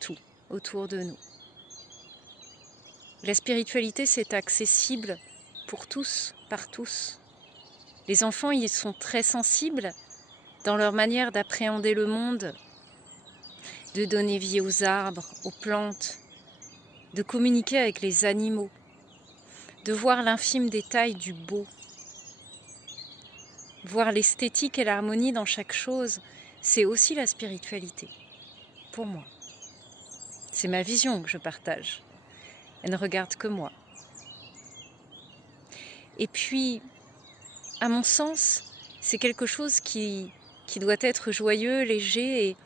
tout autour de nous. La spiritualité, c'est accessible pour tous, par tous. Les enfants, ils sont très sensibles dans leur manière d'appréhender le monde, de donner vie aux arbres, aux plantes, de communiquer avec les animaux, de voir l'infime détail du beau. Voir l'esthétique et l'harmonie dans chaque chose, c'est aussi la spiritualité, pour moi. C'est ma vision que je partage. Elle ne regarde que moi. Et puis, à mon sens, c'est quelque chose qui doit être joyeux, léger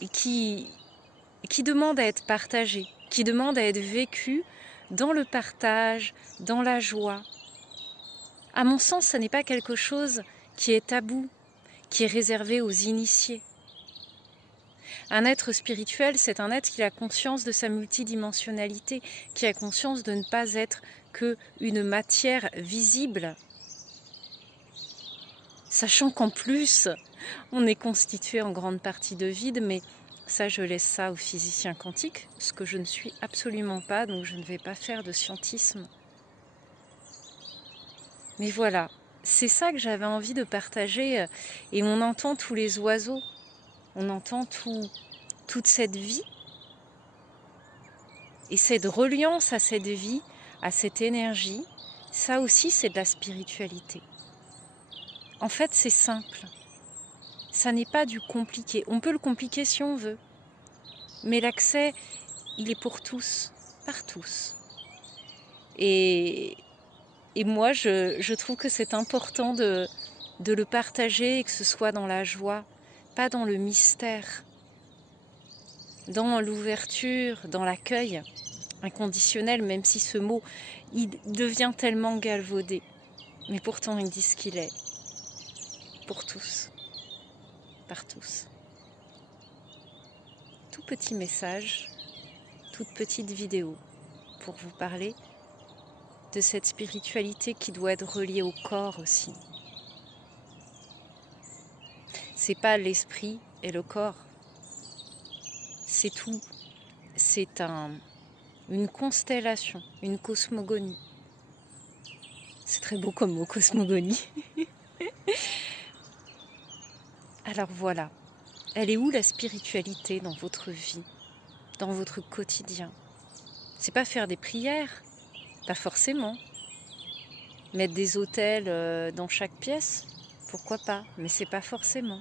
et qui demande à être partagé, qui demande à être vécu dans le partage, dans la joie. À mon sens, ce n'est pas quelque chose qui est tabou, qui est réservé aux initiés. Un être spirituel, c'est un être qui a conscience de sa multidimensionnalité, qui a conscience de ne pas être qu'une matière visible. Sachant qu'en plus, on est constitué en grande partie de vide, mais ça, je laisse ça aux physiciens quantiques, ce que je ne suis absolument pas, donc je ne vais pas faire de scientisme. Mais voilà, c'est ça que j'avais envie de partager, et on entend tous les oiseaux, on entend toute cette vie, et cette reliance à cette vie, à cette énergie, ça aussi c'est de la spiritualité. En fait, c'est simple. Ça n'est pas du compliqué. On peut le compliquer si on veut. Mais l'accès, il est pour tous, par tous. Et moi, je trouve que c'est important de le partager et que ce soit dans la joie, pas dans le mystère, dans l'ouverture, dans l'accueil inconditionnel, même si ce mot, il devient tellement galvaudé. Mais pourtant, il dit ce qu'il est. Pour tous, par tous. Tout petit message, toute petite vidéo pour vous parler de cette spiritualité qui doit être reliée au corps aussi. C'est pas l'esprit et le corps, c'est tout. C'est une constellation, une cosmogonie. C'est très beau comme mot, cosmogonie. Alors voilà, elle est où la spiritualité dans votre vie, dans votre quotidien? C'est pas faire des prières, pas forcément. Mettre des autels dans chaque pièce, pourquoi pas, mais c'est pas forcément.